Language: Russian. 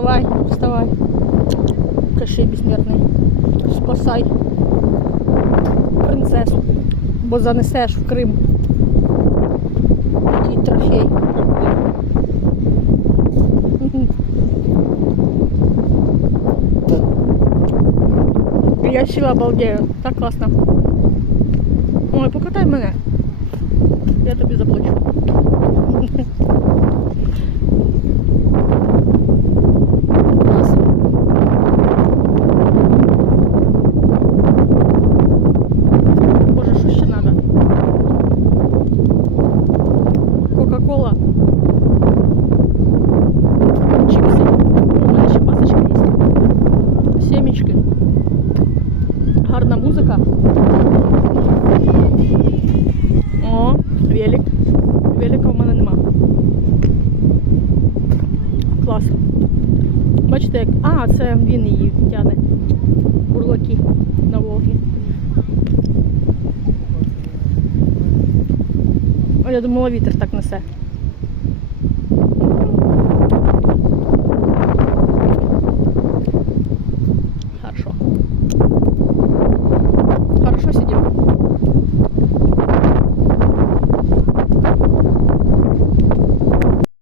Давай, вставай. Каши безсмертний. Спасай принцесу. Бо занесеш в Крим. Такий трофей. Я сіла обалдею. Так класно. Ой, покатай мене. Я тобі заплачу. Клас. Боже, що ще треба? Кока-кола. Чипси. У мене ще пасочка є. Семечки. Гарна музика. О, велик. Велика в мене нема. Клас. Бачите, як. А, це він її тяне. Бурлаки на Волгі. Я думала, вітер так несе.